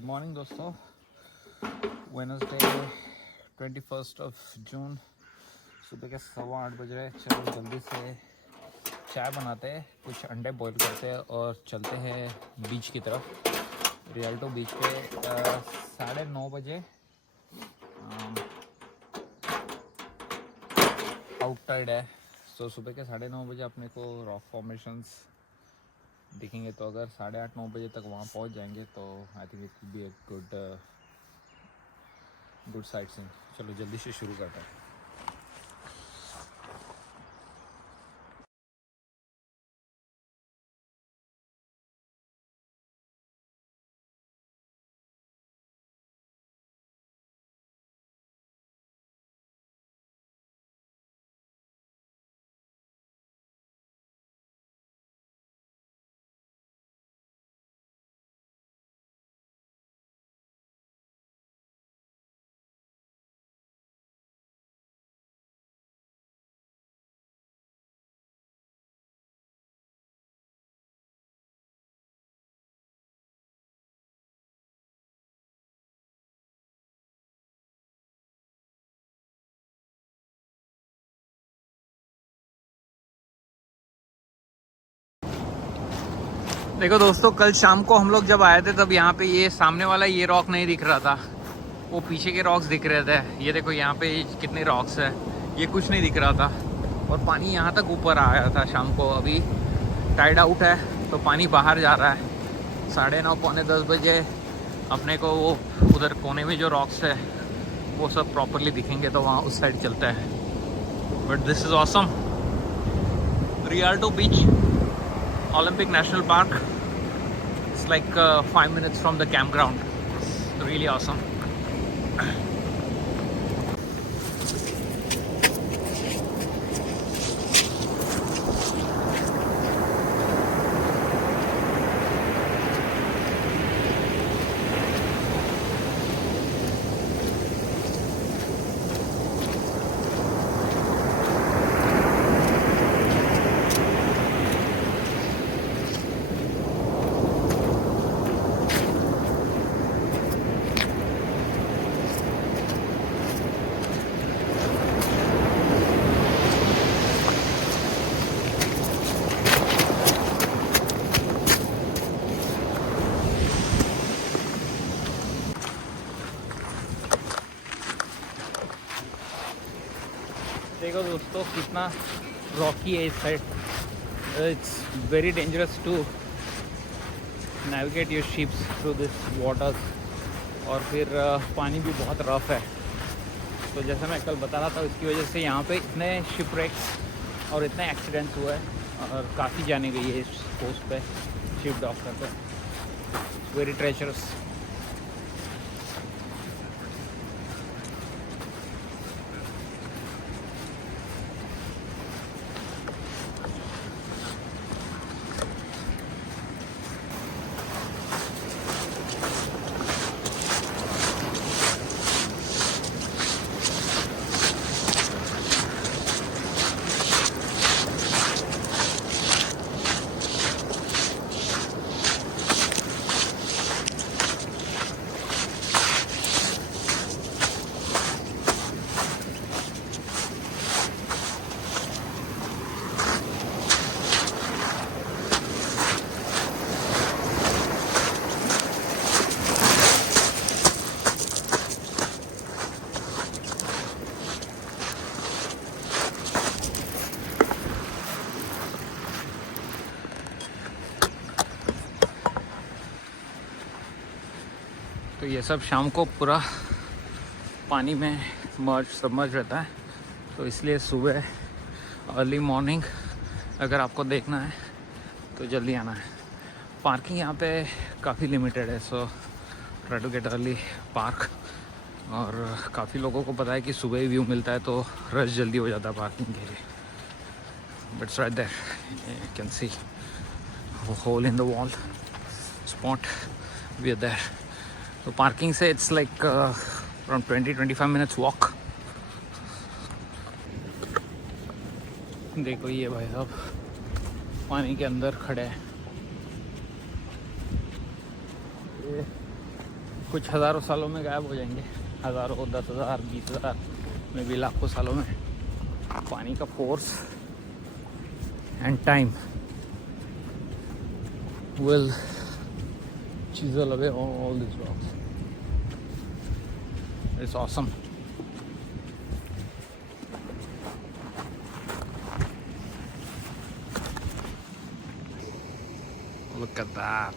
Good morning दोस्तों। Wednesday 21 जून सुबह के 8:15 बज रहे। चलो जल्दी से चाय बनाते हैं, कुछ अंडे बॉईल करते हैं और चलते हैं बीच की तरफ। रियल्टो बीच पे 9:30 बजे आउट टाइड है। तो सुबह के 9:30 बजे अपने को रॉक फॉर्मेशंस दिखेंगे। तो अगर 8:30-9 बजे तक वहाँ पहुँच जाएंगे तो I think it will be a good sight seeing. चलो जल्दी से शुरू करते हैं। देखो दोस्तों, कल शाम को हम लोग जब आए थे तब यहाँ पे ये सामने वाला ये रॉक नहीं दिख रहा था, वो पीछे के रॉक्स दिख रहे थे। ये देखो यहाँ पे कितने रॉक्स है, ये कुछ नहीं दिख रहा था और पानी यहाँ तक ऊपर आया था शाम को। अभी टाइड आउट है तो पानी बाहर जा रहा है। 9:30 पौने 10 बजे अपने को वो उधर कोने में जो रॉक्स है वो सब प्रॉपरली दिखेंगे तो वहाँ उस साइड चलते हैं। But this is awesome. Rialto beach, Olympic National Park. It's like 5 minutes from the campground. It's really awesome. देखो दोस्तों कितना रॉकी है इस side. It's very dangerous to navigate your ships through this waters. और फिर पानी भी बहुत रफ है। तो जैसा मैं कल बता रहा था, उसकी वजह से यहाँ पे इतने शिपरेक्स और इतने एक्सीडेंट्स हुए हैं और काफ़ी जाने गई है इस कोस्ट पे शिप डॉक करके। Very treacherous. तो ये सब शाम को पूरा पानी में सबमर्ज रहता है। तो इसलिए सुबह अर्ली मॉर्निंग अगर आपको देखना है तो जल्दी आना है। पार्किंग यहाँ पे काफ़ी लिमिटेड है, so try to get early park. और काफ़ी लोगों को पता है कि सुबह ही व्यू मिलता है तो रश जल्दी हो जाता है पार्किंग के लिए। But right there you can see hole in the wall spot we are there. तो पार्किंग से it's like around 20-25 minutes walk. देखो ये भाई साहब पानी के अंदर खड़े हैं। कुछ हज़ारों सालों में गायब हो जाएंगे, हज़ारों, 10,000, 20,000 में भी लाखों सालों में। पानी का force and time will chisel away all these rocks. It's awesome. Look at that.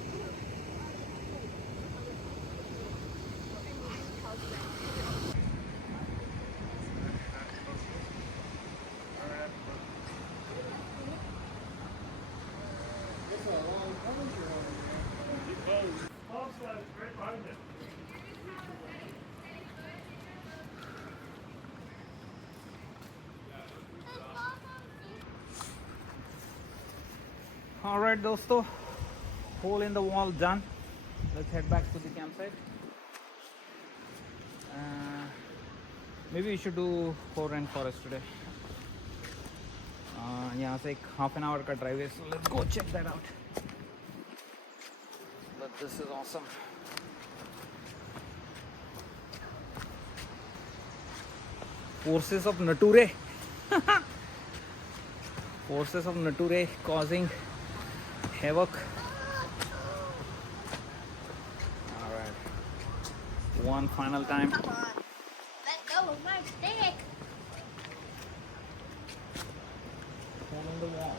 All right, दोस्तों, hole in the wall done. Let's head back to the campsite. Maybe we should do Foran Forest today. यहाँ से एक half an hour का drive है, so let's go check that out. But this is awesome. Forces of Nature. Forces of Nature causing havoc. All right, one final time. Come on, let go of my stick. Hole in the wall.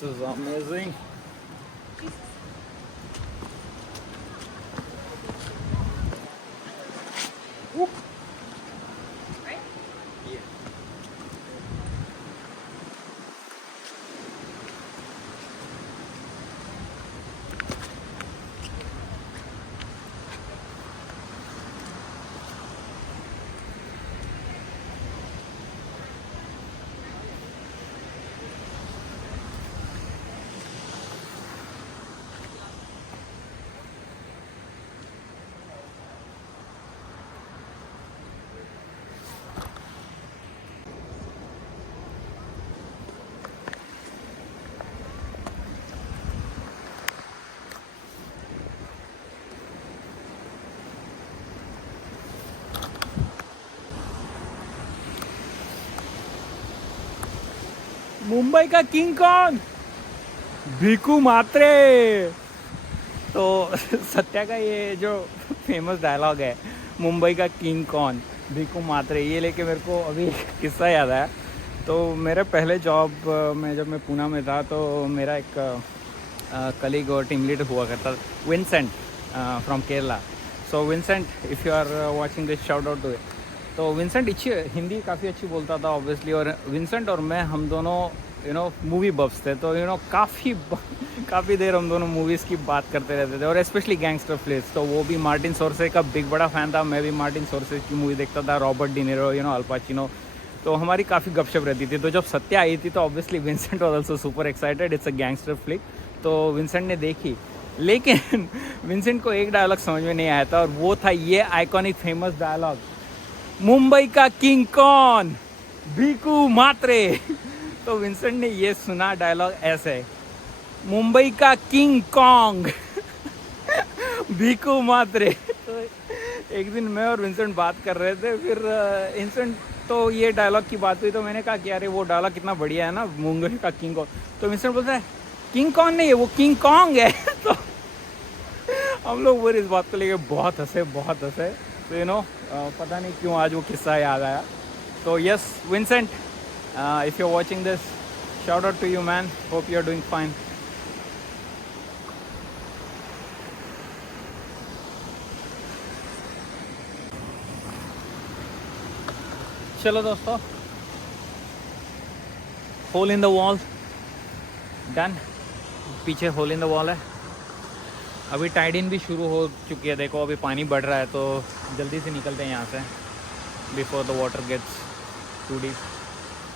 This is amazing. Whoop. Right? Yeah. Mumbai का king कौन? भीकू मात्रे। तो सत्या का ये जो famous dialogue है, मुंबई का king कौन, भीकू मात्रे, ये लेके मेरे को अभी किस्सा याद आया। तो मेरे पहले जॉब में जब मैं पूना में था, तो मेरा एक कलीग और टीम लीडर हुआ करता, Vincent from Kerala. So Vincent, if you are watching this, shout out to it. तो विंसेंट हिंदी काफ़ी अच्छी बोलता था ऑब्वियसली, और विंसेंट और मैं, हम दोनों मूवी बफ्स थे। तो काफ़ी देर हम दोनों मूवीज़ की बात करते रहते थे, और स्पेशली गैंगस्टर फ्लिक्स। तो वो भी मार्टिन सोर्से का बिग बड़ा फ़ैन था, मैं भी मार्टिन सोर्से की मूवी देखता था, रॉबर्ट डी नीरो, अल पाचिनो। तो हमारी काफ़ी गपशप रहती थी। तो जब सत्या आई थी, तो obviously Vincent was also super excited, it's a gangster flick. तो विंसेंट ने देखी, लेकिन विंसेंट को एक डायलॉग समझ में नहीं आया था, और वो था ये आइकॉनिक फेमस डायलॉग, मुंबई का किंग कौन, भीकू मात्रे। तो विंसेंट ने ये सुना डायलॉग ऐसे, मुंबई का किंग कॉन्ग, भीकू मात्रे। तो एक दिन मैं और विंसेंट बात कर रहे थे, फिर विंसेंट, तो ये डायलॉग की बात हुई, तो मैंने कहा कि अरे वो डायलॉग कितना बढ़िया है ना, मुंबई का किंग कॉन्ग। तो विंसेंट बोलता है, किंग कॉन्ग नहीं है, वो किंग कॉन्ग है। तो हम लोग वो इस बात को लेके बहुत हंसे। तो पता नहीं क्यों आज वो किस्सा याद आया। तो yes Vincent, if you are watching this, shout out to you man, hope you are doing fine. चलो दोस्तों, hole in the wall done. पीछे होल इन द वॉल है। अभी टाइड इन भी शुरू हो चुकी है, देखो अभी पानी बढ़ रहा है, तो जल्दी से निकलते हैं यहाँ से before the water gets too deep.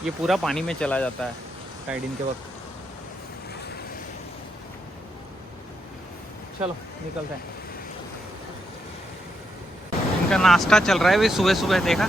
ये पूरा पानी में चला जाता है टाइड इन के वक्त। चलो निकलते हैं। इनका नाश्ता चल रहा है, भी सुबह सुबह देखा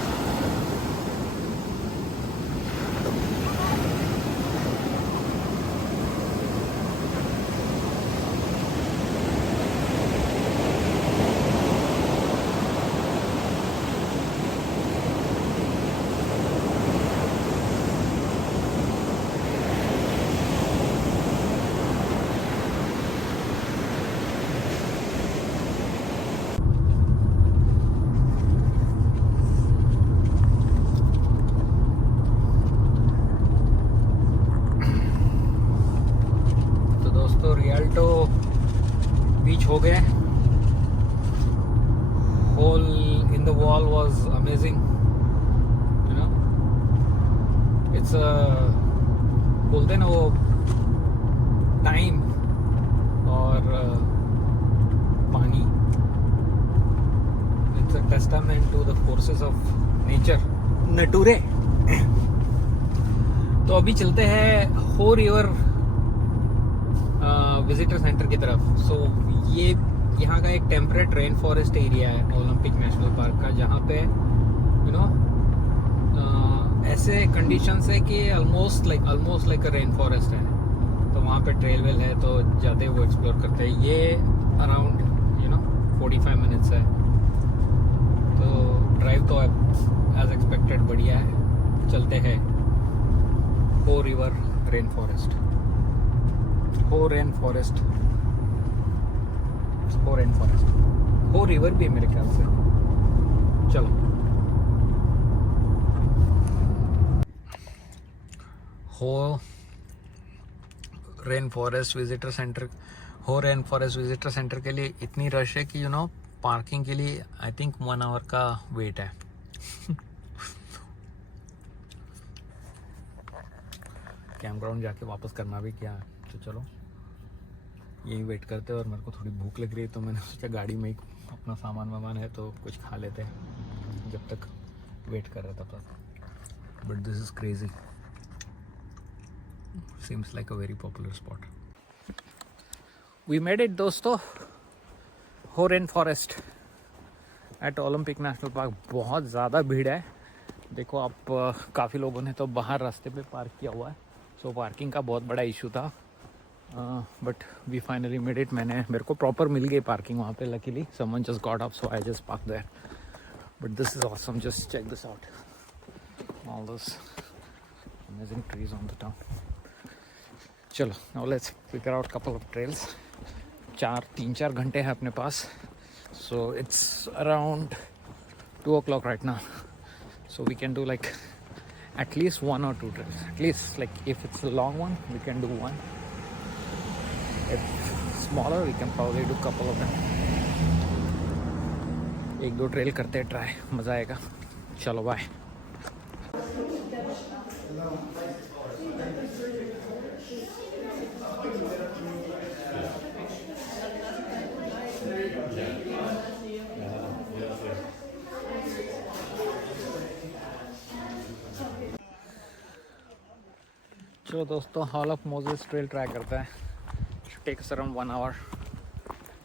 hole in the wall was amazing. You know, it's a बोलते हैं ना वो टाइम और पानी. It's a testament to the forces of nature. नटूरे. तो अभी चलते हैं हो रिवर विजिटर सेंटर की तरफ. सो ये यहाँ का एक टेम्परेट रेन फॉरेस्ट एरिया है ओलंपिक नेशनल पार्क का, जहाँ पे यू नो ऐसे कंडीशंस है कि ऑलमोस्ट लाइक अ रेन फॉरेस्ट है. तो वहाँ पे ट्रेल वेल है, तो जाते वो एक्सप्लोर करते हैं. ये अराउंड 45 मिनट्स है. तो ड्राइव तो एज एक्सपेक्टेड बढ़िया है. चलते हैं हो रिवर रेन फॉरेस्ट. हो रिवर भी है मेरे ख्याल से. चलो. हो रेन फॉरेस्ट विजिटर सेंटर के लिए इतनी रश है कि पार्किंग के लिए आई थिंक 1 आवर का वेट है. कैंप ग्राउंड जाके वापस करना भी क्या है. तो चलो यही वेट करते हैं. और मेरे को थोड़ी भूख लग रही है, तो मैंने सोचा गाड़ी में ही अपना सामान है तो कुछ खा लेते हैं जब तक वेट कर रहा था. तब but this is crazy. Seems like a very popular spot. We made it दोस्तों. Hoh Rain Forest at Olympic National Park. बहुत ज़्यादा भीड़ है. देखो आप, काफ़ी लोगों ने तो बाहर रास्ते पे पार्क किया हुआ है. सो पार्किंग का बहुत बड़ा इशू था. But we finally made it. मेरे को प्रॉपर मिल गई पार्किंग वहाँ पे. Luckily someone just got up, so I just park there. But this is awesome. Just check this out. All this amazing trees on the town. चलो now let's figure out couple of trails. 3-4 घंटे हैं अपने पास. So it's around 2 o'clock right now. So we can do like at least 1 or 2 trails. At least, like if it's a long one, we can do 1. If smaller, we can probably do couple of them. 1-2 trail करते हैं try. मज़ा आएगा. चलो bye. चलो दोस्तों, Hall of Mosses trail try करता है. Takes around 1 hour.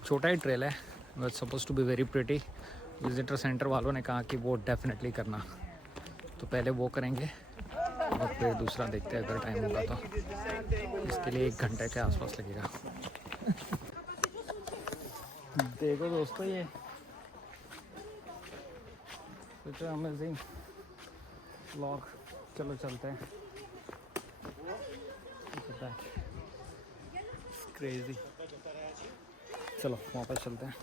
छोटा ही ट्रेल है, but suppose to be very pretty. Visitor centre वालों ने कहा कि वो डेफिनेटली करना. तो पहले वो करेंगे और फिर दूसरा देखते हैं अगर टाइम होगा तो. इसके लिए 1 घंटे के आसपास लगेगा. देखो दोस्तों, ये इट्स अमेजिंग व्लॉग. चलो चलते हैं. क्रेजी. चलो वापस चलते हैं.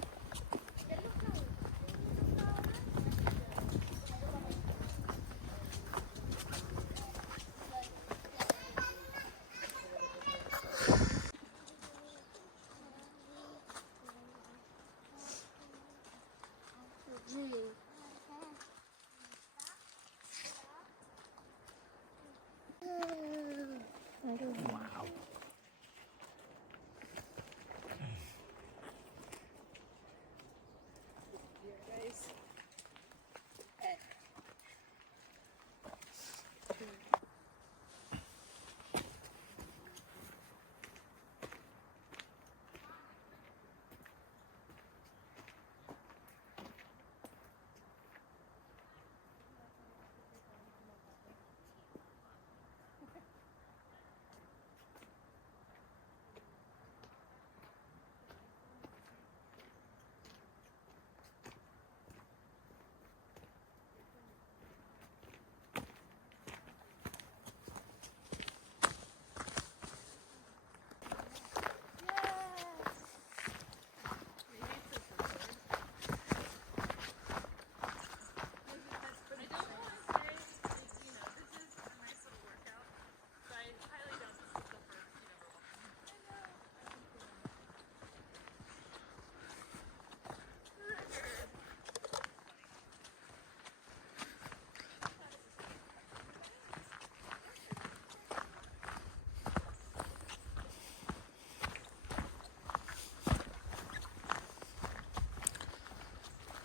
Wow.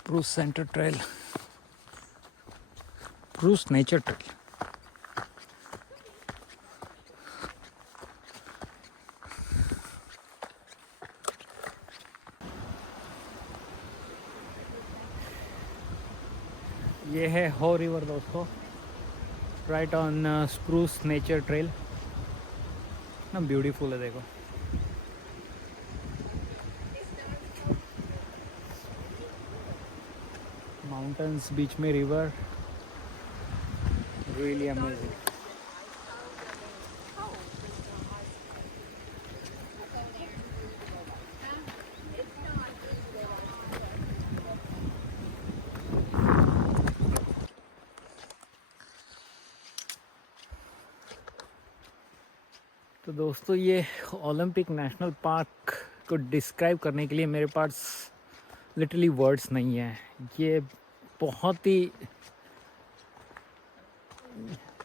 Spruce Center Trail, Spruce Nature Trail. ये है हो रिवर दोस्तों, right on spruce nature trail ना, ब्यूटीफुल है देखो। माउंटेन्स, बीच में रिवर, रियली अमेजिंग। तो दोस्तों ये ओलंपिक नेशनल पार्क को डिस्क्राइब करने के लिए मेरे पास लिटरली वर्ड्स नहीं है। ये बहुत ही,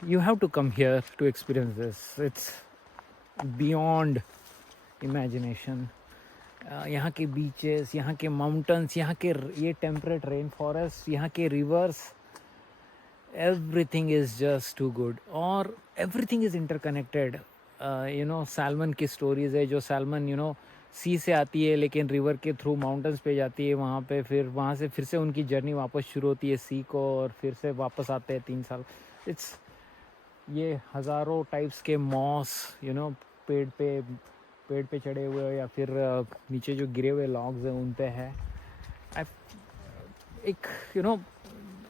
you have to come here to experience this, it's beyond imagination. यहाँ के बीचेस, यहाँ के माउंटेन्स, यहाँ के ये टेम्परेट रेन फॉरेस्ट, यहाँ के rivers, everything is just too good. और everything is interconnected. You know salmon की स्टोरीज़ है, जो सैल्मन यू नो सी से आती है लेकिन रिवर के थ्रू माउंटेन्स पे जाती है, वहाँ पे फिर वहाँ से फिर से उनकी जर्नी वापस शुरू होती है सी को, और फिर से वापस आते हैं 3 साल। इट्स, ये हज़ारों टाइप्स के मॉस, यू नो पेड़ पे चढ़े हुए या फिर नीचे जो गिरे हुए लॉग्स हैं उन पे है। एक you know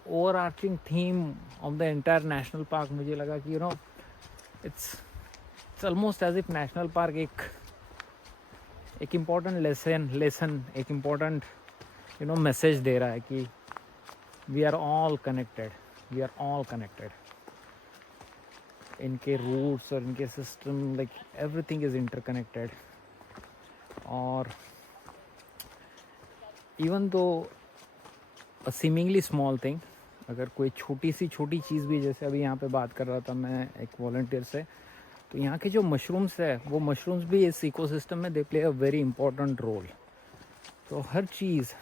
overarching theme of the entire national park, मुझे लगा कि you know it's almost as if national park एक इम्पॉर्टेंट लेसन एक इम्पॉर्टेंट यू नो मैसेज दे रहा है कि वी आर ऑल कनेक्टेड। इनके रूट्स और इनके system, like everything is interconnected. और even though a seemingly small thing, अगर कोई छोटी चीज़ भी, जैसे अभी यहाँ पे बात कर रहा था मैं एक वॉलंटियर से, तो यहाँ के जो मशरूम्स है वो मशरूम्स भी इस इकोसिस्टम में they play a very important role. तो हर चीज़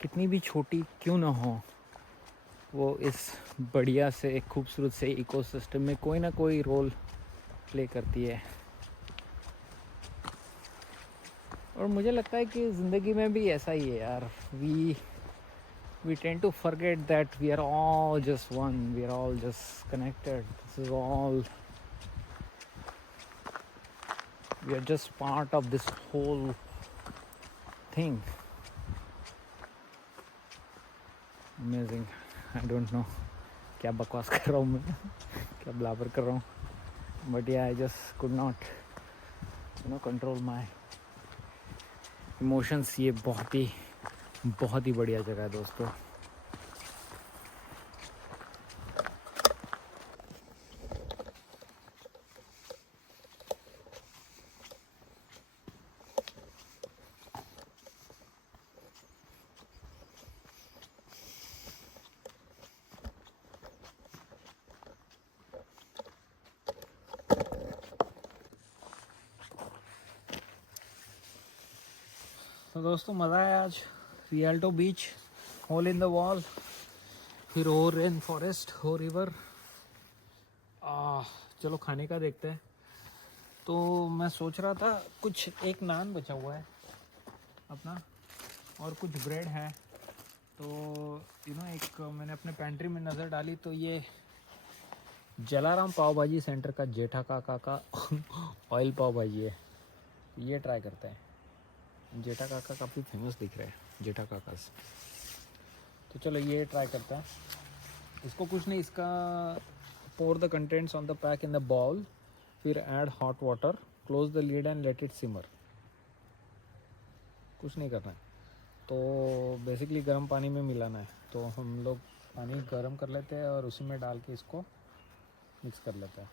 कितनी भी छोटी क्यों ना हो, वो इस बढ़िया से खूबसूरत से इकोसिस्टम में कोई ना कोई रोल प्ले करती है। और मुझे लगता है कि ज़िंदगी में भी ऐसा ही है यार। we tend to forget that we are all just one, we are all just connected. This is all, we are just part of this whole thing. Amazing. I don't know क्या बकवास कर रहा हूँ मैं, क्या ब्लाबर कर रहा हूँ, but yeah, I just could not you know control my emotions। ये बहुत ही बढ़िया जगह है दोस्तों। तो दोस्तों मज़ा आया आज। रियल्टो बीच, होल इन द वॉल, फिर हो रेन फॉरेस्ट, हो रिवर। चलो खाने का देखते हैं। तो मैं सोच रहा था कुछ एक नान बचा हुआ है अपना, और कुछ ब्रेड है। तो यू नो एक मैंने अपने पेंट्री में नज़र डाली, तो ये जलाराम पाव भाजी सेंटर का जेठा काका का ऑयल पाव भाजी है। ये ट्राई करते हैं। जेठा काका काफ़ी फेमस दिख रहा है, जेठा काका से। तो चलो ये ट्राई करते हैं। इसको कुछ नहीं, इसका pour the contents on the pack in the bowl, फिर add hot water, close the lid and let it simmer. कुछ नहीं करना है। तो बेसिकली गर्म पानी में मिलाना है। तो हम लोग पानी गर्म कर लेते हैं और उसी में डाल के इसको मिक्स कर लेते हैं।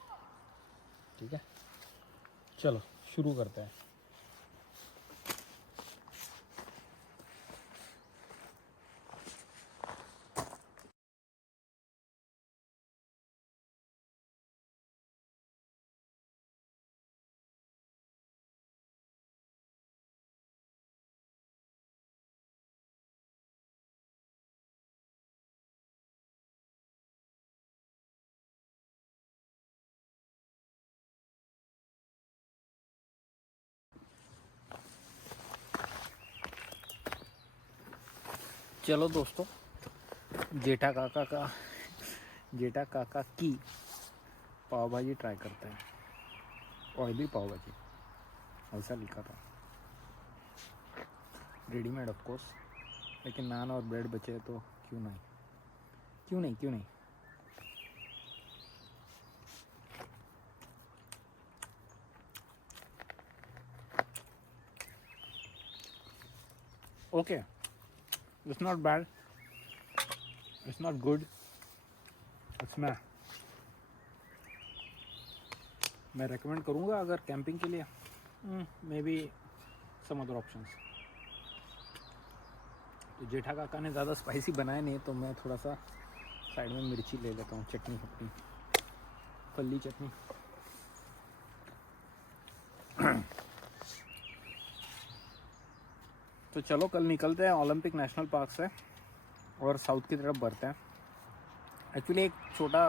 ठीक है, चलो शुरू करते हैं। चलो दोस्तों, जेठा काका की पाव भाजी ट्राई करते हैं। ऑयली पाव भाजी ऐसा लिखा था, रेडीमेड ऑफ कोर्स, लेकिन नान और ब्रेड बचे तो क्यों नहीं। Okay, it's not bad, it's not good, it's मैं रेकमेंड करूँगा अगर कैंपिंग के लिए। Maybe some other options. तो जेठा काका ने ज़्यादा स्पाइसी बनाया नहीं, तो मैं थोड़ा सा साइड में मिर्ची ले लेता हूँ, चटनी फटनी, फल्ली चटनी। तो चलो कल निकलते हैं ओलंपिक नेशनल पार्क से और साउथ की तरफ बढ़ते हैं। एक्चुअली एक छोटा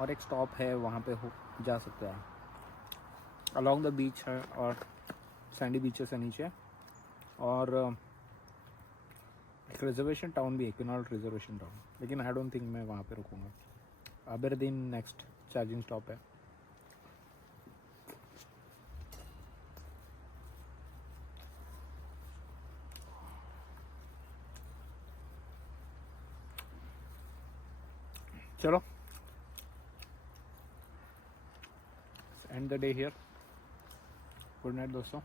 और एक स्टॉप है, वहाँ पे हो जा सकते हैं। अलॉन्ग द बीच है और सैंडी बीचेस है नीचे, और एक रिजर्वेशन टाउन भी है, किनॉल्ट रिजर्वेशन टाउन, लेकिन आई डोंट थिंक मैं वहाँ पे रुकूँगा। अबेरदीन नेक्स्ट चार्जिंग स्टॉप है। चलो, and the day here. Good night दोस्तों।